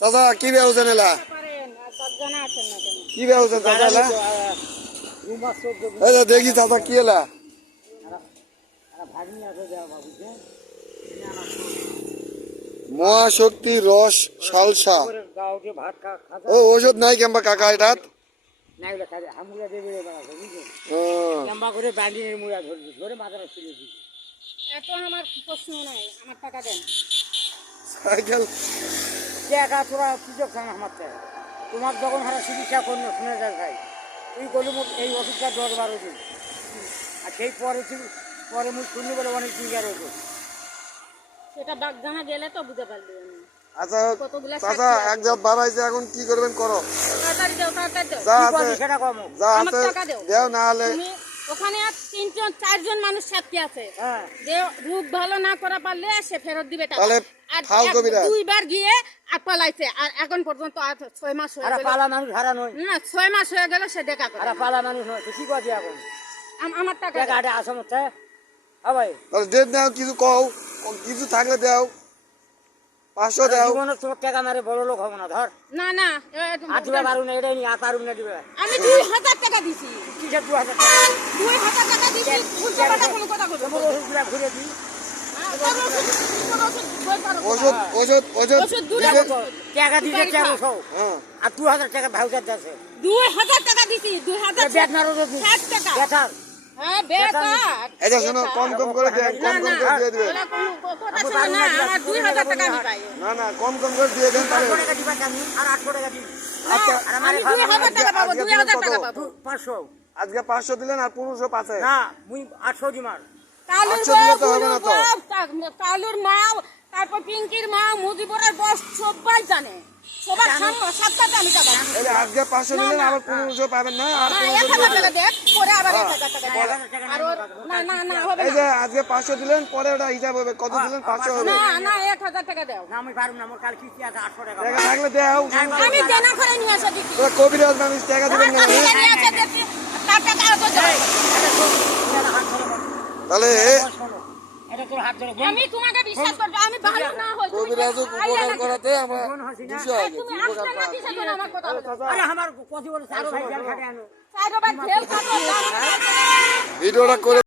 চাচা কি ব্যবস্থা নিলা? কি ব্যবস্থা চাচা? দেখি চাচা কি এলা? মহাশক্তি রস সালসা ও ওষুধ নাই কেমবা কাকা এটা সাইকেল তোমার যখন হারা চিকিৎসা করল শুনে যাক ভাই তুই বলি এই ওষুধটা 10-12 দিন আর সেই পরে মুখ শুনলি বলে অনেক দিন গেল ওষুধ সেটা বাগদানা গেলে তো বুঝতে পারবি। আচ্ছা চাচা এক জাত বাড়াইছে এখন কি করবেন করো তাড়াতাড়ি দাও যা আছে সেটা কম যা আছে দেও না হলে ওখানে আর 3-4 মানুষ সাথে আছে রোগ ভালো না করা পারলে সে ফেরত দিবে টাকা। তাহলে ফাল কবিরা দুইবার গিয়ে আর পালাইছে আর এখন পর্যন্ত 6 মাস হয়ে গেল। পালা মানুষ হারা নয় না 6 মাস হয়ে গেল সে দেখা করে। আরে পালা মানুষ নয় তো কি করবি এখন আমার টাকা টাকাটা আসমতে হ্যাঁ ভাই তাহলে ডেট দাও কিছু কও কিছু থাকলে দাও 500 দাও জীবনে তোর টাকা মারে বড় লোক হবো না ধর না না আর দিবা পারু না এটাই নি আর পারু না দিবে আমি 2000 টাকা দিছি। কিসের 2000 টাকা 2000 টাকা দিছি উল্টো পাল্টা কোনো কথা বলবো তোমার ওষুধগুলা ঘুরে দিই ওষুধ ওষুধ ওষুধ টাকা দিতে 400 আর 2000 টাকা ভাউচার আছে 2000 টাকা দিছি 2000 বেত মারো তো 60 টাকা বেতার হ্যাঁ বেকার এই যে শোনো কম কম করে দেন কম কম করে দিয়ে দিবেন ওরা কোনো কথা শোনে না আমার 2000 টাকা আমি পাই না না কম কম করে দিয়ে দেন তাহলে 800 টাকা দিবা আমি আর 800 টাকা দিই আচ্ছা আমি 2000 টাকা পাবো 2000 টাকা পাবো 500 আজকে 500 দিলেন আর 1500 পাচ্ছে না মুই 800 দিমার কালুর মা তারপর পিঙ্কির মা মুজিবুরের বস সবাই জানে সবার সামনে সবটাতে আমি টাকা এই আজকে 500 দিলেন আবার 1500 পাবেন না আর 1000 টাকা দেখ পরে আবার 1000 টাকা আর না না না হবে এই যে আজকে 500 দিলেন পরে ওটা হিসাব হবে কত দিলেন 500 হবে না না 1000 টাকা দাও না আমি পারুম না আমার কাল কিস্তি আছে 800 টাকা টাকা থাকলে দাও আমি দেনা করে নিয়ে আসা দিছি তোরা কবিরাজ মানুষ টাকা দিবেন না নিয়ে আসা দিছি তার টাকা আর কত তাহলে এটা তোর হাত ধরে আমি তোমাকে বিশ্বাস করব আমি ভালো না হই কবিরাজ উপকার করাতে আমরা 200 আগে তুমি আসলে না দিছ না আমার কথা আরে আমার কত বড় সারো ভাই জেল খাটে আনো সাইরো ভাই জেল খাটো ভিডিওটা করে